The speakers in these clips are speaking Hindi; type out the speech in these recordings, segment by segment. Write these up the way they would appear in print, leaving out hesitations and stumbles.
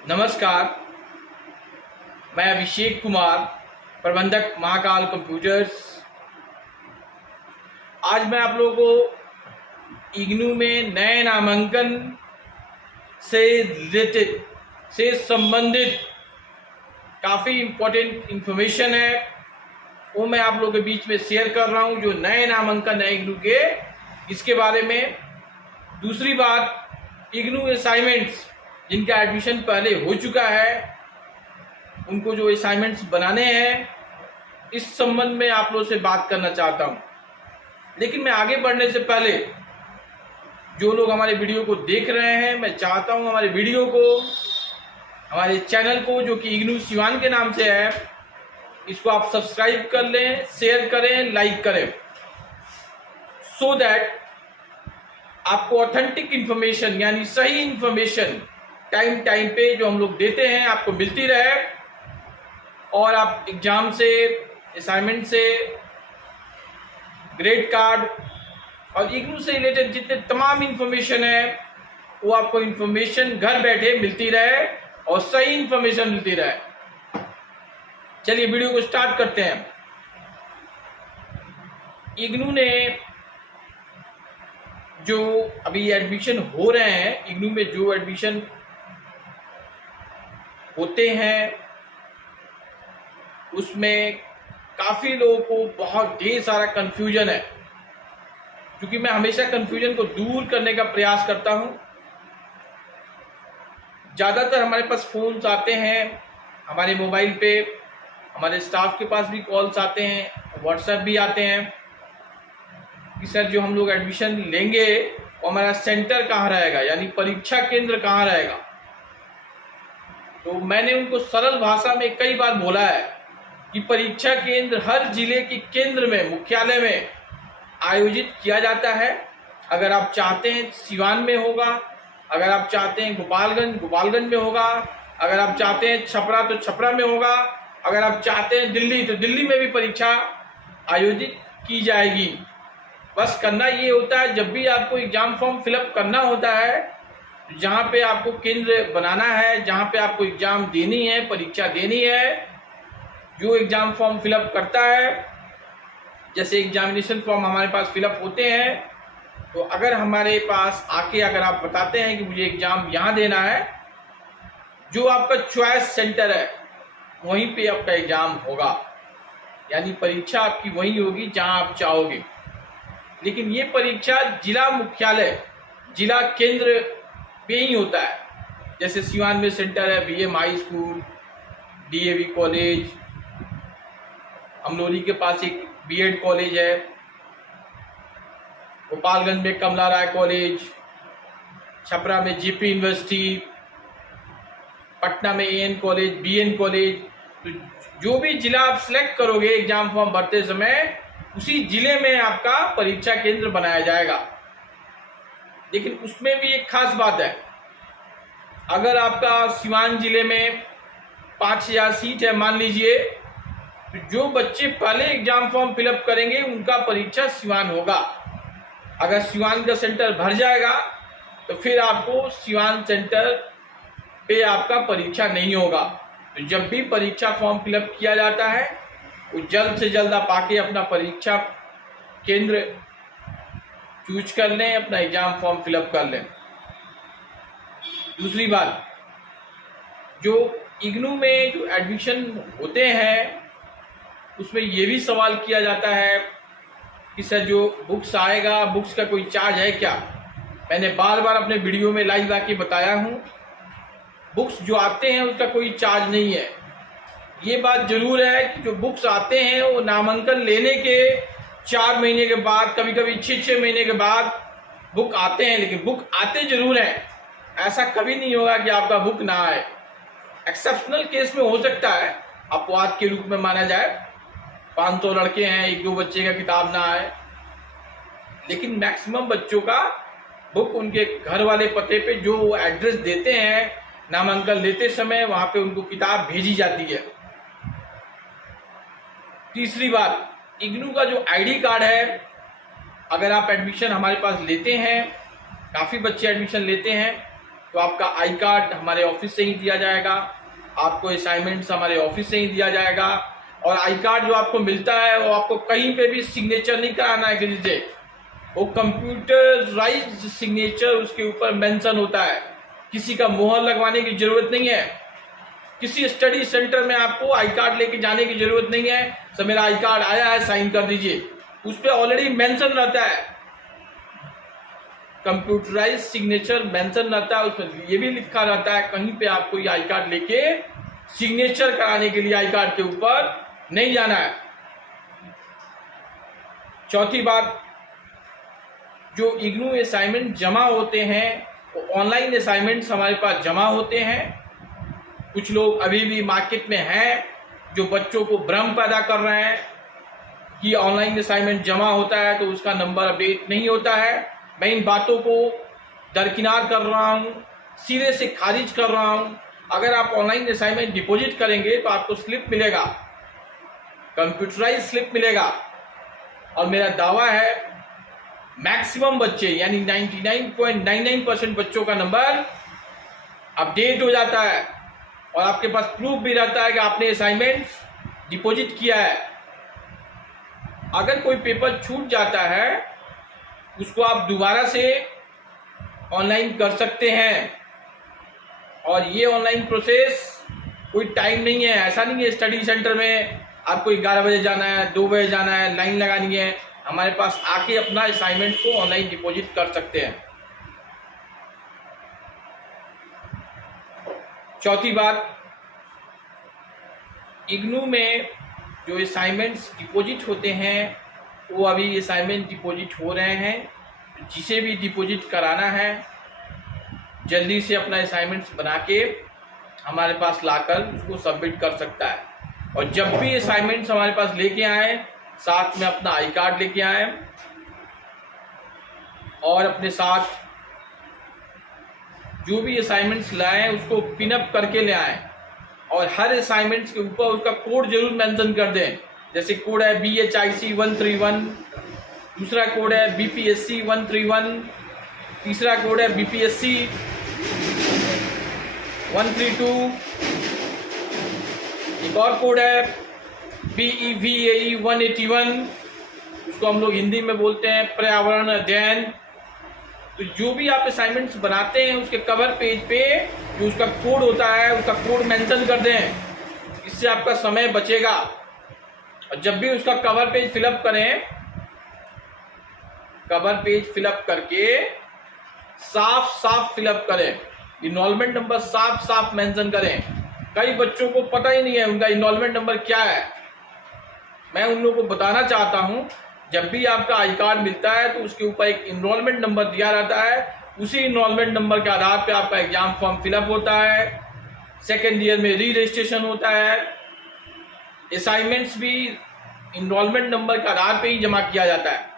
नमस्कार, मैं अभिषेक कुमार, प्रबंधक महाकाल कंप्यूटर्स। आज मैं आप लोगों को इग्नू में नए नामांकन से रिलेटेड से संबंधित काफ़ी इम्पोर्टेंट इन्फॉर्मेशन है वो मैं आप लोगों के बीच में शेयर कर रहा हूँ, जो नए नामांकन है इग्नू के, इसके बारे में। दूसरी बात, इग्नू असाइनमेंट्स जिनका एडमिशन पहले हो चुका है उनको जो असाइनमेंट्स बनाने हैं, इस संबंध में आप लोगों से बात करना चाहता हूं। लेकिन मैं आगे बढ़ने से पहले जो लोग हमारे वीडियो को देख रहे हैं, मैं चाहता हूं हमारे वीडियो को, हमारे चैनल को जो कि इग्नू सिवान के नाम से है, इसको आप सब्सक्राइब कर लें, शेयर करें, लाइक करें, सो दैट आपको ऑथेंटिक इन्फॉर्मेशन यानी सही इन्फॉर्मेशन टाइम पे जो हम लोग देते हैं आपको मिलती रहे, और आप एग्जाम से, असाइनमेंट से, ग्रेड कार्ड और इग्नू से रिलेटेड जितने तमाम इन्फॉर्मेशन है वो आपको इन्फॉर्मेशन घर बैठे मिलती रहे और सही इन्फॉर्मेशन मिलती रहे। चलिए वीडियो को स्टार्ट करते हैं। इग्नू ने जो अभी एडमिशन हो रहे हैं, इग्नू में जो एडमिशन होते हैं उसमें काफ़ी लोगों को बहुत ढेर सारा कन्फ्यूजन है। क्योंकि मैं हमेशा कन्फ्यूजन को दूर करने का प्रयास करता हूं। ज़्यादातर हमारे पास फ़ोन्स आते हैं, हमारे मोबाइल पे हमारे स्टाफ के पास भी कॉल्स आते हैं, व्हाट्सएप भी आते हैं कि सर जो हम लोग एडमिशन लेंगे वो हमारा सेंटर कहाँ रहेगा, यानी परीक्षा केंद्र कहाँ रहेगा। तो मैंने उनको सरल भाषा में कई बार बोला है कि परीक्षा केंद्र हर जिले के केंद्र में, मुख्यालय में आयोजित किया जाता है। अगर आप चाहते हैं सिवान में होगा, अगर आप चाहते हैं गोपालगंज में होगा, अगर आप चाहते हैं छपरा तो छपरा में होगा, अगर आप चाहते हैं दिल्ली तो दिल्ली में भी परीक्षा आयोजित की जाएगी। बस करना ये होता है, जब भी आपको एग्जाम फॉर्म फिलअप करना होता है, जहाँ पे आपको केंद्र बनाना है, जहाँ पे आपको एग्जाम देनी है, परीक्षा देनी है, जो एग्जाम फॉर्म फिलअप करता है, जैसे एग्जामिनेशन फॉर्म हमारे पास फिलअप होते हैं, तो अगर हमारे पास आके अगर आप बताते हैं कि मुझे एग्जाम यहाँ देना है, जो आपका चॉइस सेंटर है वहीं पे आपका एग्जाम होगा, यानी परीक्षा आपकी वहीं होगी जहाँ आप चाहोगे। लेकिन ये परीक्षा जिला मुख्यालय, जिला केंद्र पे ही होता है। जैसे सिवान में सेंटर है VM high school, DAV college, Amnauri के पास एक बीएड कॉलेज है, गोपालगंज में कमला राय कॉलेज, छपरा में जीपी यूनिवर्सिटी, पटना में एएन कॉलेज, बीएन कॉलेज। तो जो भी जिला आप सिलेक्ट करोगे एग्जाम फॉर्म भरते समय, उसी जिले में आपका परीक्षा केंद्र बनाया जाएगा। लेकिन उसमें भी एक खास बात है, अगर आपका सिवान जिले में 5000 सीट है मान लीजिए, तो जो बच्चे पहले एग्जाम फॉर्म फिलअप करेंगे उनका परीक्षा सिवान होगा। अगर सिवान का सेंटर भर जाएगा तो फिर आपको सिवान सेंटर पे आपका परीक्षा नहीं होगा। तो जब भी परीक्षा फॉर्म फिलअप किया जाता है वो जल्द से जल्द आप आके अपना परीक्षा केंद्र चूज कर लें, अपना एग्जाम फॉर्म फिलअप कर लें। दूसरी बात, जो इग्नू में जो एडमिशन होते हैं उसमें ये भी सवाल किया जाता है कि सर जो बुक्स आएगा, बुक्स का कोई चार्ज है क्या। मैंने बार बार अपने वीडियो में लाइव आके बताया हूँ, बुक्स जो आते हैं उसका कोई चार्ज नहीं है। ये बात जरूर है कि जो बुक्स आते हैं वो नामांकन लेने के 4 महीने के बाद, कभी कभी 6 महीने के बाद बुक आते हैं, लेकिन बुक आते जरूर हैं। ऐसा कभी नहीं होगा कि आपका बुक ना आए। एक्सेप्शनल केस में हो सकता है अपवाद के रूप में माना जाए, 500 लड़के हैं, 1-2 बच्चे का किताब ना आए, लेकिन मैक्सिमम बच्चों का बुक उनके घर वाले पते पे जो एड्रेस देते हैं नामांकन लेते समय, वहां पे उनको किताब भेजी जाती है। तीसरी बात, इग्नू का जो आईडी कार्ड है, अगर आप एडमिशन हमारे पास लेते हैं, काफ़ी बच्चे एडमिशन लेते हैं, तो आपका आई कार्ड हमारे ऑफिस से ही दिया जाएगा, आपको असाइनमेंट्स हमारे ऑफिस से ही दिया जाएगा। और आई कार्ड जो आपको मिलता है वो आपको कहीं पे भी सिग्नेचर नहीं कराना है किसी से, वो कंप्यूटराइज्ड सिग्नेचर उसके ऊपर मेंशन होता है, किसी का मोहर लगवाने की जरूरत नहीं है। किसी स्टडी सेंटर में आपको आई कार्ड लेके जाने की जरूरत नहीं है, सर मेरा आई कार्ड आया है साइन कर दीजिए, उस पर ऑलरेडी मेंशन रहता है, कंप्यूटराइज सिग्नेचर मेंशन रहता है, उसमें ये भी लिखा रहता है कहीं पे आपको ये आई कार्ड लेके सिग्नेचर कराने के लिए आई कार्ड के ऊपर नहीं जाना है। चौथी बात, जो इग्नू असाइनमेंट जमा होते हैं वो ऑनलाइन असाइनमेंट्स हमारे पास जमा होते हैं। कुछ लोग अभी भी मार्केट में हैं जो बच्चों को भ्रम पैदा कर रहे हैं कि ऑनलाइन असाइनमेंट जमा होता है तो उसका नंबर अपडेट नहीं होता है। मैं इन बातों को दरकिनार कर रहा हूँ, सिरे से खारिज कर रहा हूँ। अगर आप ऑनलाइन असाइनमेंट डिपॉजिट करेंगे तो आपको स्लिप मिलेगा, कंप्यूटराइज स्लिप मिलेगा, और मेरा दावा है मैक्सिमम बच्चे यानी 99.99% बच्चों का नंबर अपडेट हो जाता है और आपके पास प्रूफ भी रहता है कि आपने असाइनमेंट डिपॉजिट किया है। अगर कोई पेपर छूट जाता है उसको आप दोबारा से ऑनलाइन कर सकते हैं, और ये ऑनलाइन प्रोसेस कोई टाइम नहीं है। ऐसा नहीं है स्टडी सेंटर में आपको 11 बजे जाना है, 2 बजे जाना है, लाइन लगानी है। हमारे पास आके अपना असाइनमेंट को ऑनलाइन डिपॉजिट कर सकते हैं। चौथी बात, इग्नू में जो असाइनमेंट्स डिपॉजिट होते हैं वो अभी असाइनमेंट डिपॉजिट हो रहे हैं। जिसे भी डिपॉजिट कराना है जल्दी से अपना असाइनमेंट्स बना के हमारे पास लाकर उसको सबमिट कर सकता है। और जब भी असाइनमेंट्स हमारे पास लेके आए साथ में अपना आई कार्ड लेके आए और अपने साथ जो भी असाइनमेंट्स लाए उसको पिनअप करके ले आए, और हर असाइनमेंट्स के ऊपर उसका कोड जरूर मेंशन कर दें। जैसे कोड है BHIC 131, दूसरा कोड है BPSC 131, तीसरा कोड है BPSC 132, एक और कोड है BEVAE 181, उसको हम लोग हिंदी में बोलते हैं पर्यावरण अध्ययन। तो जो भी आप असाइनमेंट्स बनाते हैं उसके कवर पेज पे जो उसका कोड होता है उसका कोड मेंशन कर दें, इससे आपका समय बचेगा। और जब भी उसका कवर पेज फिलअप करें, कवर पेज फिलअप करके साफ साफ फिलअप करें, इनरोलमेंट नंबर साफ साफ मेंशन करें। कई बच्चों को पता ही नहीं है उनका इनरोलमेंट नंबर क्या है। मैं उन लोगों को बताना चाहता हूं, जब भी आपका आई कार्ड मिलता है तो उसके ऊपर एक इनरोलमेंट नंबर दिया रहता है, उसी इनरोलमेंट नंबर के आधार पे आपका एग्जाम फॉर्म फिलअप होता है, सेकेंड ईयर में री रजिस्ट्रेशन होता है, असाइनमेंट्स भी इनरोलमेंट नंबर के आधार पे ही जमा किया जाता है।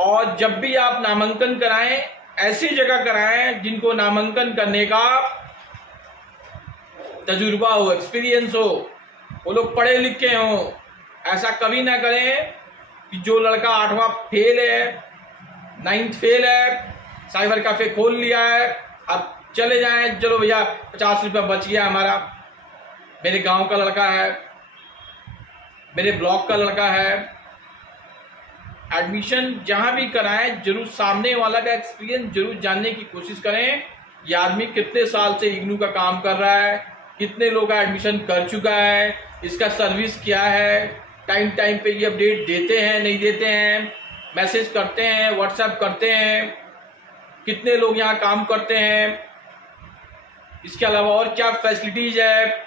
और जब भी आप नामांकन कराएं ऐसी जगह कराएं जिनको नामांकन करने का तजुर्बा हो, एक्सपीरियंस हो, वो लोग पढ़े लिखे हों। ऐसा कभी ना करें कि जो लड़का 8वां फेल है, 9th फेल है, साइबर कैफे खोल लिया है, अब चले जाएं, चलो भैया 50 रुपया बच गया हमारा। मेरे गांव का लड़का है, मेरे ब्लॉक का लड़का है। एडमिशन जहां भी कराएं जरूर सामने वाला का एक्सपीरियंस जरूर जानने की कोशिश करें। ये आदमी कितने साल से इग्नू का काम कर रहा है, कितने लोग का एडमिशन कर चुका है, इसका सर्विस क्या है, टाइम टाइम पे ये अपडेट देते हैं नहीं देते हैं, मैसेज करते हैं, व्हाट्सएप करते हैं, कितने लोग यहाँ काम करते हैं, इसके अलावा और क्या फैसिलिटीज है,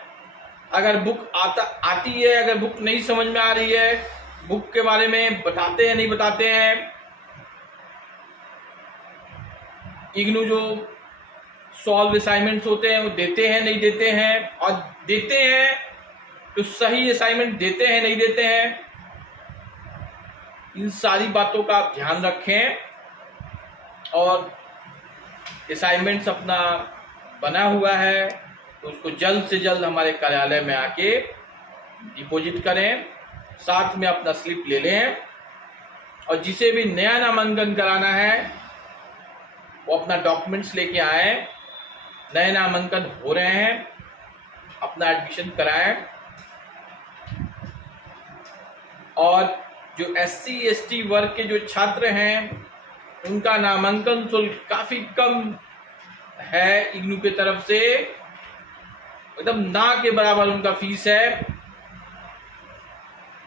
अगर बुक आती है, अगर बुक नहीं समझ में आ रही है, बुक के बारे में बताते हैं नहीं बताते हैं। इग्नू जो सॉल्व असाइनमेंट्स होते हैं वो देते हैं नहीं देते हैं, और देते हैं तो सही असाइनमेंट देते हैं नहीं देते हैं। इन सारी बातों का आप ध्यान रखें और असाइनमेंट्स अपना बना हुआ है तो उसको जल्द से जल्द हमारे कार्यालय में आके डिपॉजिट करें, साथ में अपना स्लिप ले लें। और जिसे भी नया नामांकन कराना है वो अपना डॉक्यूमेंट्स लेके आए, नए नामांकन हो रहे हैं, अपना एडमिशन कराएं। और जो SC/ST वर्ग के जो छात्र हैं उनका नामांकन शुल्क काफी कम है इग्नू की तरफ से, एकदम ना के बराबर उनका फीस है।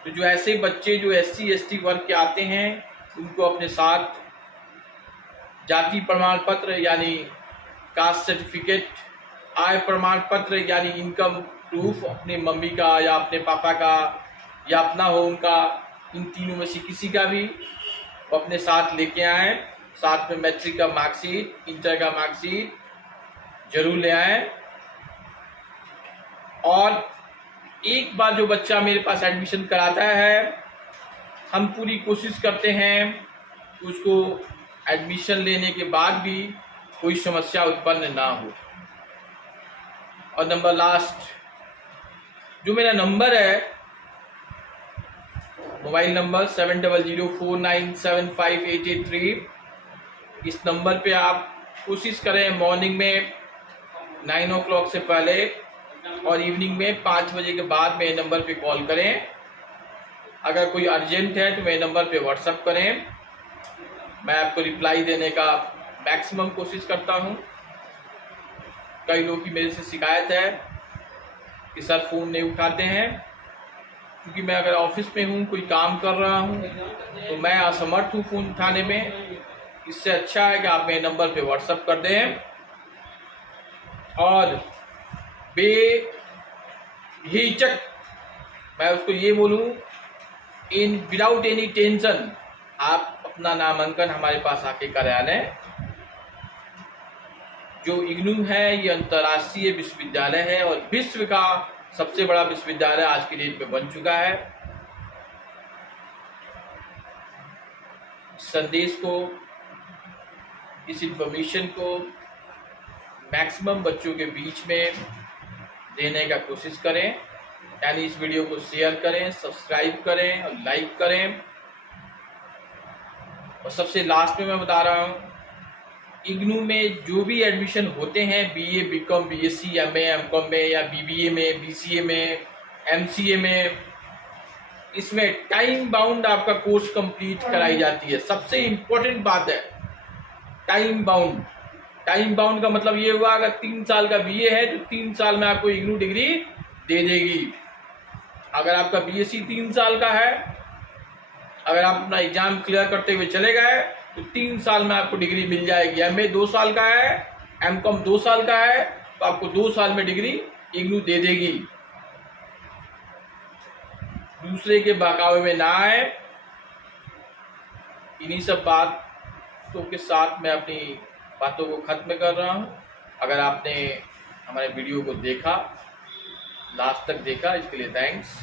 तो जो ऐसे बच्चे जो SC/ST वर्ग के आते हैं उनको अपने साथ जाति प्रमाण पत्र यानी कास्ट सर्टिफिकेट, आय प्रमाण पत्र यानी इनकम प्रूफ अपने मम्मी का या अपने पापा का या अपना हो उनका, इन तीनों में से किसी का भी वो अपने साथ लेके आए। साथ में मैट्रिक का मार्कशीट, इंटर का मार्कशीट जरूर ले आए। और एक बार जो बच्चा मेरे पास एडमिशन कराता है, हम पूरी कोशिश करते हैं उसको एडमिशन लेने के बाद भी कोई समस्या उत्पन्न ना हो। और नंबर लास्ट जो मेरा नंबर है, मोबाइल नंबर 7004975883, इस नंबर पे आप कोशिश करें मॉर्निंग में 9 o'clock से पहले और इवनिंग में 5 बजे के बाद मेरे नंबर पे कॉल करें। अगर कोई अर्जेंट है तो मेरे नंबर पे व्हाट्सएप करें, मैं आपको रिप्लाई देने का मैक्सिमम कोशिश करता हूं। कई लोगों की मेरे से शिकायत है कि सर फ़ोन नहीं उठाते हैं, क्योंकि मैं अगर ऑफिस में हूं, कोई काम कर रहा हूं तो मैं असमर्थ हूं फ़ोन उठाने में। इससे अच्छा है कि आप मेरे नंबर पे व्हाट्सएप कर दें और बेहिचक मैं उसको ये बोलूं, विदाउट एनी टेंशन आप अपना नामांकन हमारे पास आके करा लें। जो इग्नू है ये अंतर्राष्ट्रीय विश्वविद्यालय है और विश्व का सबसे बड़ा विश्वविद्यालय आज की डेट में बन चुका है। संदेश को, इस इंफॉर्मेशन को मैक्सिमम बच्चों के बीच में देने का कोशिश करें, यानी इस वीडियो को शेयर करें, सब्सक्राइब करें और लाइक करें। और सबसे लास्ट में मैं बता रहा हूँ, इग्नू में जो भी एडमिशन होते हैं BA, BCom, BSc, MA, MCom में या BBA में, BCA में, MCA में, इसमें टाइम बाउंड आपका कोर्स कंप्लीट कराई जाती है। सबसे इम्पोर्टेंट बात है टाइम बाउंड। टाइम बाउंड का मतलब ये हुआ, अगर 3 साल का BA है तो 3 साल में आपको इग्नू डिग्री दे देगी। अगर आपका BSc 3 साल का है, अगर आप अपना एग्जाम क्लियर करते हुए चले गए तो 3 साल में आपको डिग्री मिल जाएगी। MA 2 साल का है, MCom 2 साल का है तो आपको 2 साल में डिग्री इग्नू दे देगी। दूसरे के बहकावे में ना आए। इन्हीं सब बातों के साथ मैं अपनी बातों को खत्म कर रहा हूं। अगर आपने हमारे वीडियो को देखा, लास्ट तक देखा, इसके लिए थैंक्स।